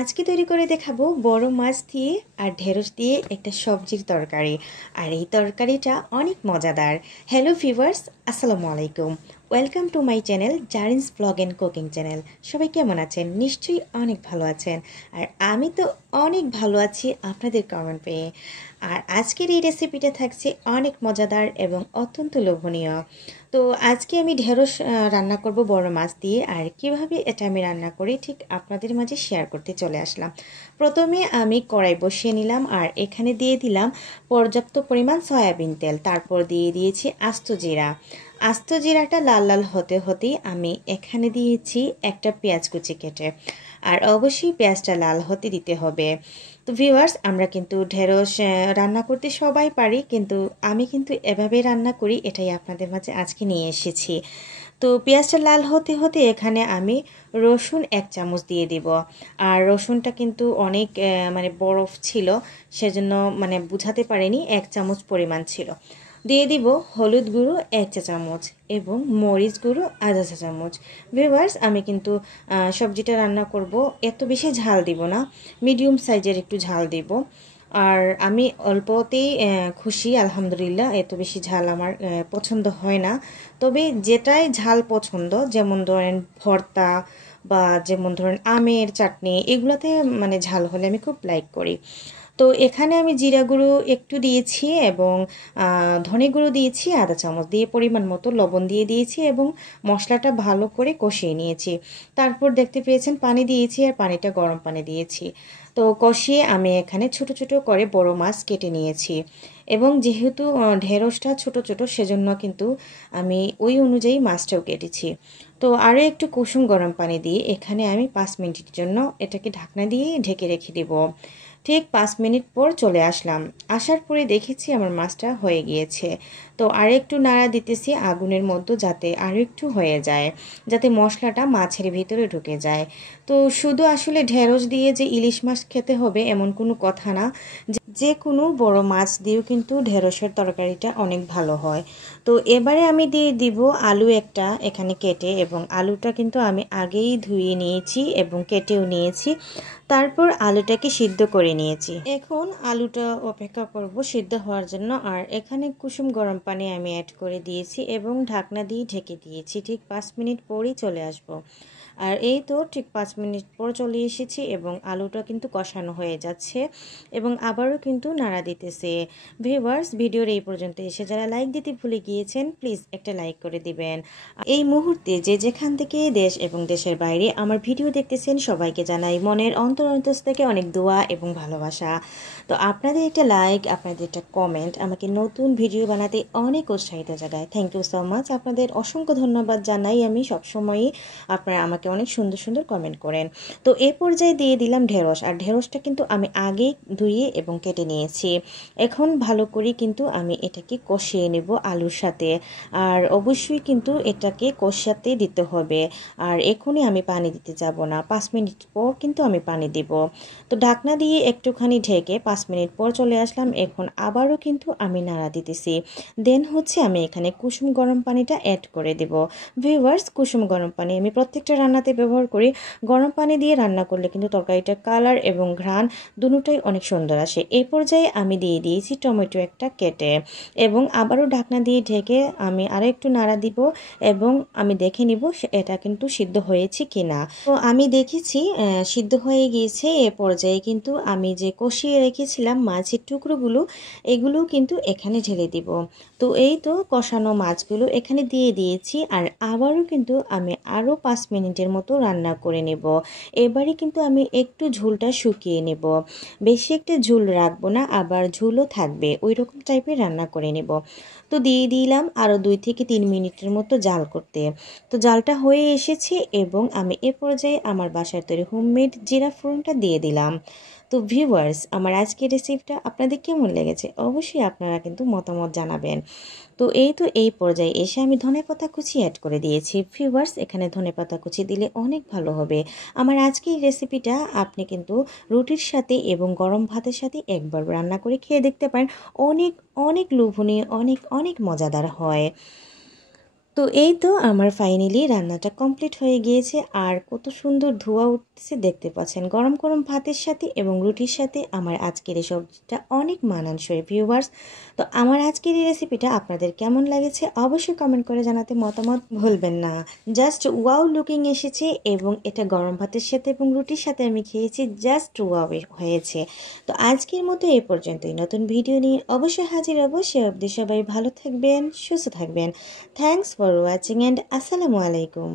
আজকে তৈরি করে দেখাবো বড় মাছ দিয়ে আর ঢেঁড়স দিয়ে একটা সবজির তরকারি। আর এই তরকারিটা অনেক মজাদার। হ্যালো ভিউয়ার্স, আসসালামু আলাইকুম। Welcome to my channel Zarin's blog and cooking channel. সবাই কেমন আছেন? নিশ্চয়ই অনেক ভালো আছেন। আর আমি তো অনেক ভালো আছি আপনাদের কমেন্ট পেয়ে। আর আজকের এই রেসিপিটা থাকছে অনেক মজাদার এবং অত্যন্ত লোভনীয়। তো আজকে আমি ঢেঁড়স রান্না করব বড় মাছ দিয়ে। আর কিভাবে এটা আমি রান্না করি ঠিক আপনাদের মাঝে শেয়ার করতে চলে আসলাম। প্রথমে আমি কড়াই বসিয়ে নিলাম আর এখানে দিয়ে দিলাম পর্যাপ্ত পরিমাণ সয়াবিন তেল। তারপর দিয়ে দিয়েছি আস্ত জিরা। আস্ত জিরাটা লাল লাল হতে হতেই আমি এখানে দিয়েছি একটা পেঁয়াজ কুচি কেটে। আর অবশ্যই পেঁয়াজটা লাল হতে দিতে হবে। তো ভিউয়ার্স, আমরা কিন্তু ঢেঁড়স রান্না করতে সবাই পারি, কিন্তু আমি কিন্তু এভাবে রান্না করি, এটাই আপনাদের মাঝে আজকে নিয়ে এসেছি। তো পেঁয়াজটা লাল হতে হতে এখানে আমি রসুন 1 চামচ দিয়ে দিব। আর রসুনটা কিন্তু অনেক মানে বরফ ছিল, সেজন্য মানে বুঝাতে পারিনি, 1 চামচ পরিমাণ ছিল। দিয়ে দিব হলুদ গুঁড়ো 1 চা চামচ এবং মরিচ গুঁড়ো আধা চা চামচ। ভিউয়ার্স, আমি কিন্তু সবজিটা রান্না করব, এত বেশি ঝাল দিব না, মিডিয়াম সাইজের একটু ঝাল দিব। আর আমি অল্পতেই খুশি, আলহামদুলিল্লাহ। এত বেশি ঝাল আমার পছন্দ হয় না। তবে যেটাই ঝাল পছন্দ, যেমন ধরেন ভর্তা বা যেমন ধরেন আমের চাটনি, এগুলোতে মানে ঝাল হলে আমি খুব লাইক করি। তো এখানে আমি জিরা গুঁড়ো একটু দিয়েছি এবং ধনে গুঁড়ো দিয়েছি আধা চামচ, দিয়ে পরিমাণ মতো লবণ দিয়ে দিয়েছি এবং মশলাটা ভালো করে কষিয়ে নিয়েছি। তারপর দেখতে পেয়েছেন পানি দিয়েছি, আর পানিটা গরম পানি দিয়েছি। তো কষিয়ে আমি এখানে ছোট ছোট করে বড় মাছ কেটে নিয়েছি। এবং যেহেতু ঢেঁড়সটা ছোট ছোট, সেজন্য কিন্তু আমি ওই অনুযায়ী মাছটাও কেটেছি। তো আরও একটু কুসুম গরম পানি দিয়ে এখানে আমি 5 মিনিটের জন্য এটাকে ঢাকনা দিয়ে ঢেকে রেখে দেব। ঠিক 5 মিনিট পর চলে আসলাম। আসার পরে দেখেছি আমার মাছটা হয়ে গিয়েছে। তো আর একটু নাড়া দিতেছি আগুনের মধ্যে, যাতে আরও একটু হয়ে যায়, যাতে মশলাটা মাছের ভিতরে ঢুকে যায়। তো শুধু আসলে ঢেঁড়স দিয়ে যে ইলিশ মাছ খেতে হবে এমন কোনো কথা না, যে কোনো বড় মাছ দিয়েও কিন্তু ঢেঁড়সের তরকারিটা অনেক ভালো হয়। তো এবারে আমি দিয়ে দিব আলু একটা এখানে কেটে, এবং আলুটা কিন্তু আমি আগেই ধুয়ে নিয়েছি এবং কেটেও নিয়েছি। তারপর আলুটাকে সিদ্ধ করে নিয়েছি। এখন আলুটা অপেক্ষা করব সিদ্ধ হওয়ার জন্য। আর এখানে কুসুম গরম পানি আমি অ্যাড করে দিয়েছি এবং ঢাকনা দিয়ে ঢেকে দিয়েছি। ঠিক 5 মিনিট পরই চলে আসব। আর এই তো ঠিক 5 মিনিট পর চলে এসেছি এবং আলুটা কিন্তু কষানো হয়ে যাচ্ছে এবং আবারও কিন্তু নাড়া দিতেছে। ভিউয়ার্স, ভিডিওর এই পর্যন্ত এসে যারা লাইক দিতে ভুলে গিয়েছেন, প্লিজ একটা লাইক করে দিবেন। এই মুহূর্তে যে যেখান থেকে দেশ এবং দেশের বাইরে আমার ভিডিও দেখতেছেন, সবাইকে জানাই মনের অন্তর থেকে অনেক দোয়া এবং ভালোবাসা। তো আপনাদের একটা লাইক, আপনাদের একটা কমেন্ট আমাকে নতুন ভিডিও বানাতে অনেক উৎসাহিত জাগায়। Thank you so much. আপনাদের অসংখ্য ধন্যবাদ জানাই আমি সবসময়ই। আপনারা আমাকে অনেক সুন্দর সুন্দর কমেন্ট করেন। তো এই পর্যায়ে দিয়ে দিলাম ঢেঁড়স। আর ঢেঁড়সটা কিন্তু আমি আগেই ধুয়ে এবং কেটে নিয়েছি। এখন ভালো করে কিন্তু আমি এটাকে কষিয়ে নেব আলুর সাথে। আর অবশ্যই কিন্তু এটাকে কষাতে দিতে হবে। আর এখনই আমি পানি দিতে যাব না, 5 মিনিট পর কিন্তু আমি পানি দিব। তো ঢাকনা দিয়ে একটুখানি ঢেকে 5 মিনিট পর চলে আসলাম। এখন আবারও কিন্তু আমি নাড়া দিতেছি। দেন হচ্ছে আমি এখানে কুসুম গরম পানিটা অ্যাড করে দেব। ভিউয়ার্স, কুসুম গরম পানি আমি প্রত্যেকটা রান্নাতে ব্যবহার করি। গরম পানি দিয়ে রান্না করলে কিন্তু তরকারিটা কালার এবং ঘ্রাণ দুটোই অনেক সুন্দর আসে। এই পর্যায়ে আমি দিয়ে দিয়েছি টমেটো একটা কেটে এবং আবারও ঢাকনা দিয়ে ঢেকে আমি আরও একটু নাড়া দিব এবং আমি দেখে নিব এটা কিন্তু সিদ্ধ হয়েছে কিনা। তো আমি দেখেছি সিদ্ধ হয়ে গিয়েছে। এ পর্যায়ে কিন্তু আমি যে কষিয়ে রেখেছিলাম মাছের টুকরোগুলো, এগুলো কিন্তু এখানে ঢেলে দিব। তো এই তো কষানো মাছগুলো এখানে দিয়ে দিয়েছি। আর আবারও কিন্তু আমি আরও 5 মিনিটের মতো রান্না করে নেব। এবারে কিন্তু আমি একটু ঝোলটা শুকিয়ে নেব, বেশি একটা ঝোল রাখবো না, আবার ঝোলও থাকবে, ওই রকম টাইপের রান্না করে নেব। তো দিয়ে দিলাম আরও 2 থেকে 3 মিনিটের মতো জাল করতে। তো জালটা হয়ে এসেছে এবং আমি এ পর্যায়ে আমার বাসার তৈরি হোমমেড জিরা ফোড়নটা দিয়ে দিলাম। তো ভিউয়ার্স, আমার আজকের রেসিপিটা আপনাদের কেমন লেগেছে অবশ্যই আপনারা কিন্তু মতামত জানাবেন। তো এই তো এই পর্যায়ে এসে আমি ধনেপাতা কুচি অ্যাড করে দিয়েছি। ভিউয়ার্স, এখানে ধনেপাতা কুচি দিলে অনেক ভালো হবে। আমার আজকের রেসিপিটা আপনি কিন্তু রুটির সাথে এবং গরম ভাতের সাথে একবার রান্না করে খেয়ে দেখতে পারেন। অনেক অনেক লোভনীয়, অনেক অনেক মজাদার হয়। তো এই তো আমার ফাইনালি রান্নাটা কমপ্লিট হয়ে গিয়েছে আর কত সুন্দর ধোঁয়া উঠতেছে দেখতে পাচ্ছেন। গরম গরম ভাতের সাথে এবং রুটির সাথে আমার আজকের এই সবজিটা অনেক মানানসই ভিউয়ার্স। তো আমার আজকের এই রেসিপিটা আপনাদের কেমন লেগেছে অবশ্যই কমেন্ট করে জানাতে মতামত ভুলবেন না। জাস্ট ওয়াও লুকিং এসেছে এবং এটা গরম ভাতের সাথে এবং রুটির সাথে আমি খেয়েছি, জাস্ট ওয়াও হয়েছে। তো আজকের মতো এই পর্যন্তই, নতুন ভিডিও নিয়ে অবশ্যই হাজির হব। সে অবধি সবাই ভালো থাকবেন, সুস্থ থাকবেন। থ্যাংকস ফর ওয়াচিং অ্যান্ড আসসালামু আলাইকুম।